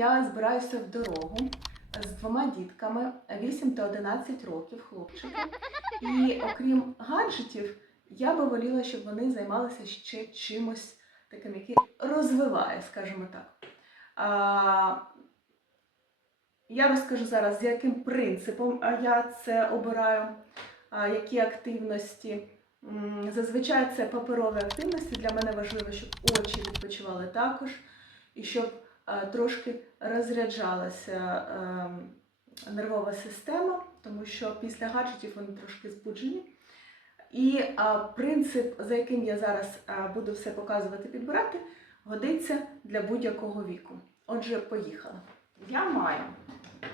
я збираюся в дорогу з двома дітками 8 та 11 років, хлопчики. І окрім гаджетів, я би воліла, щоб вони займалися ще чимось таким, який розвиває, скажімо так. А, я розкажу зараз, з яким принципом я це обираю, які активності. Зазвичай це паперові активності. Для мене важливо, щоб очі відпочивали також, і щоб трошки розряджалася е, нервова система, тому що після гаджетів вони трошки збуджені. І е, принцип, за яким я зараз е, буду все показувати, підбирати, годиться для будь-якого віку. Отже, поїхала. Я маю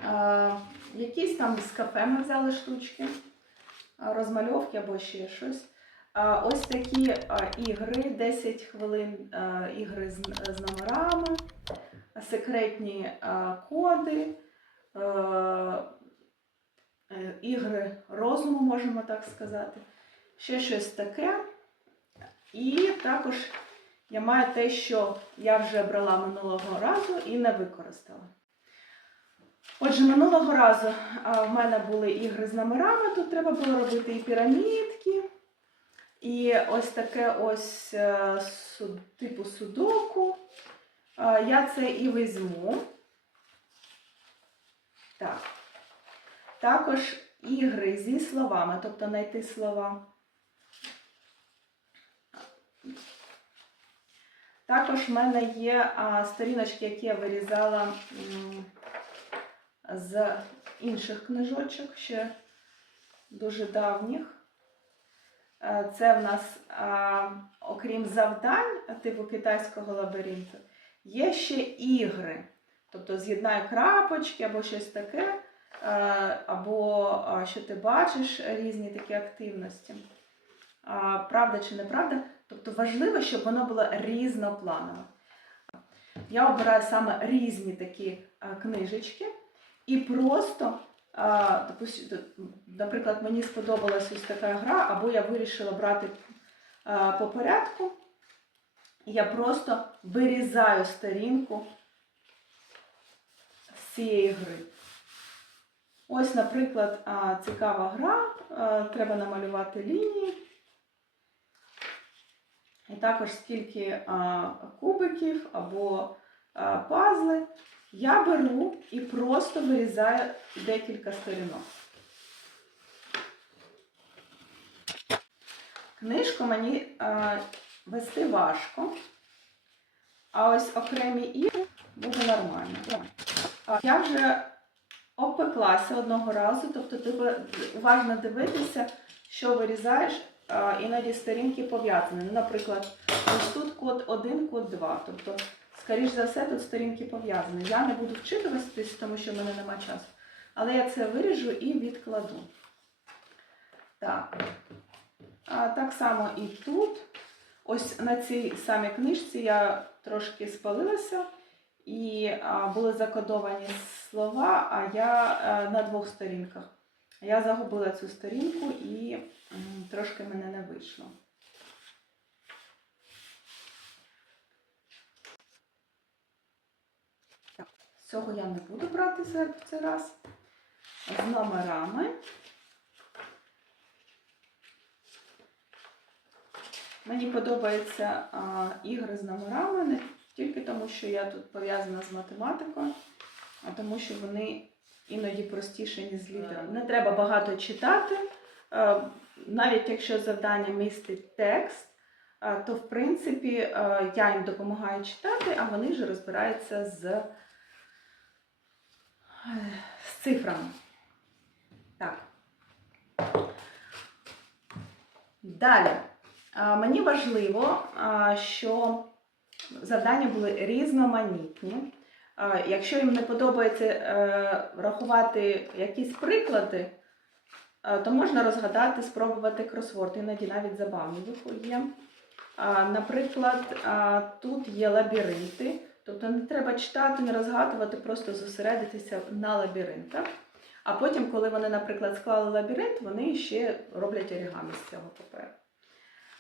е, якісь там з кафе ми взяли штучки, е, розмальовки або ще щось. Ось такі ігри, 10 хвилин ігри з, номерами, секретні коди, е, ігри розуму, можемо так сказати. Ще щось таке. І також я маю те, що я вже брала минулого разу і не використала. Отже, минулого разу в мене були ігри з номерами, тут треба було робити і пірамідки, і ось таке ось е, типу судоку. Я це і візьму. Так. Також ігри зі словами, тобто знайти слова. Також в мене є сторіночки, які я вирізала з інших книжочок, ще дуже давніх. Е, Це в нас, а, окрім завдань, типу китайського лабіринту, є ще ігри. Тобто з'єднай крапочки або щось таке, е, або що ти бачиш, різні такі активності. Правда чи неправда? Тобто важливо, щоб воно було різнопланове. Я обираю саме різні такі книжечки і просто, наприклад, мені сподобалась ось така гра, або я вирішила брати по порядку. Я просто вирізаю сторінку з цієї гри. Ось, наприклад, цікава гра, треба намалювати лінії. І також скільки кубиків або пазли. Я беру і просто вирізаю декілька сторінок. Книжку мені а, вести важко, а ось окремі ігри буде нормально. Я вже обпеклася одного разу, тобто треба уважно дивитися, що вирізаєш, а, іноді сторінки пов'язані. Наприклад, ось тут код 1, код 2. Тобто, скоріш за все, тут сторінки пов'язані. Я не буду вчитуватись, тому що в мене нема часу. Але я це виріжу і відкладу. Так. А, так само і тут. Ось на цій самій книжці я трошки спалилася і а, були закодовані слова, а я а, на двох сторінках. Я загубила цю сторінку і м, трошки мене не вийшло. Так, цього я не буду брати в цей раз. З номерами. Мені подобаються а, ігри з номерами не тільки тому, що я тут пов'язана з математикою, а тому, що вони іноді простіші, ніж з літерами. Не треба багато читати. Е, Навіть якщо завдання містить текст, е, то в принципі е, я їм допомагаю читати, а вони вже розбираються з, з цифрами. Так. Далі. Мені важливо, що завдання були різноманітні. Якщо їм не подобається е, рахувати якісь приклади, то можна розгадати, спробувати кросворд, іноді навіть забавні виходять. Наприклад, тут є лабіринти, тобто не треба читати, не розгадувати, просто зосередитися на лабіринтах. А потім, коли вони, наприклад, склали лабіринт, вони ще роблять орігамі з цього паперу.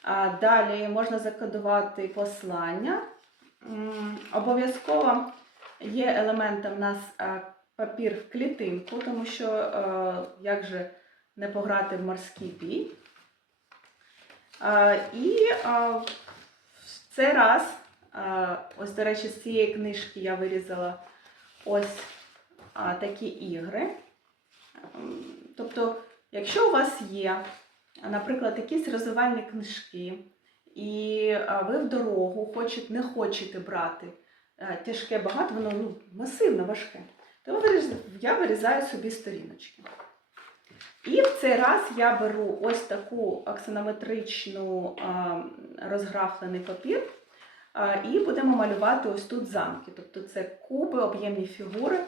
А Далі можна закодувати послання. Обов'язково Є елементом в нас е, папір в клітинку, тому що е, як же не пограти в морський бій. Е, І в цей раз, ось, до речі, з цієї книжки я вирізала ось такі ігри. Ем, Тобто, якщо у вас є, наприклад, якісь розвивальні книжки, і ви в дорогу хочете, не хочете брати е, тяжке багато, воно ну, масивно важке, то я вирізаю собі сторіночки. І в цей раз я беру ось таку аксонометричну розграфлений папір. І будемо малювати ось тут замки. Тобто це куби, об'ємні фігури.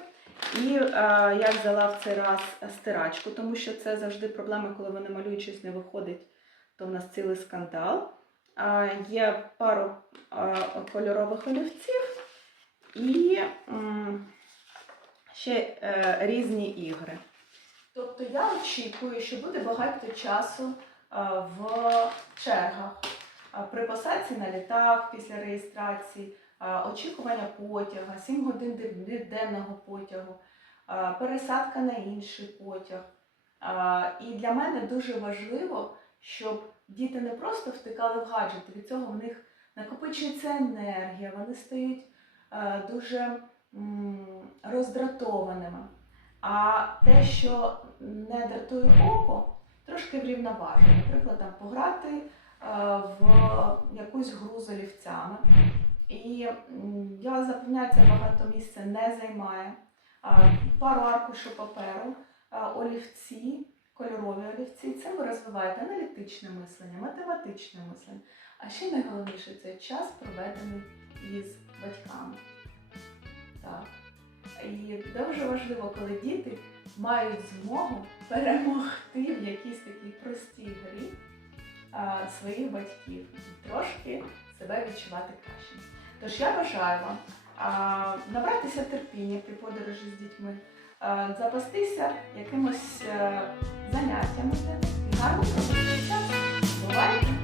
І е, я взяла в цей раз стирачку, тому що це завжди проблема, коли вони малюють щось не виходить, то в нас цілий скандал. Є пару е, кольорових олівців і ще е, різні ігри. Тобто я очікую, що буде багато часу в чергах, при посадці на літак після реєстрації, очікування потяга, 7 годин денного потягу, пересадка на інший потяг. І для мене дуже важливо, щоб діти не просто втикали в гаджети, від цього в них накопичується енергія, вони стають дуже роздратованими. А те, що не дратує око, трошки врівноважує. Наприклад, там пограти в якусь гру з олівцями. І я запевняю, це багато місця не займає. Пару аркушу паперу, олівці, кольорові олівці. Це ви розвиваєте аналітичне мислення, математичне мислення. А ще найголовніше це час, проведений із батьками. Так. І дуже важливо, коли діти мають змогу перемогти в якійсь такій простій грі своїх батьків і трошки себе відчувати краще. Тож я бажаю вам набратися терпіння при подорожі з дітьми, запастися якимось е, заняттями і гарно провести час. Бувайте!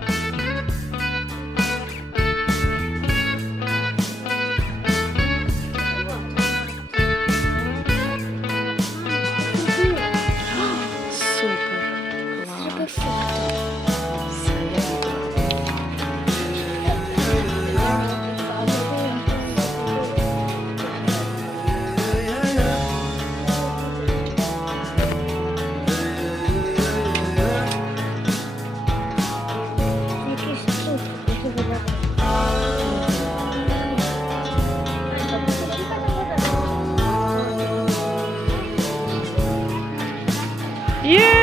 Є!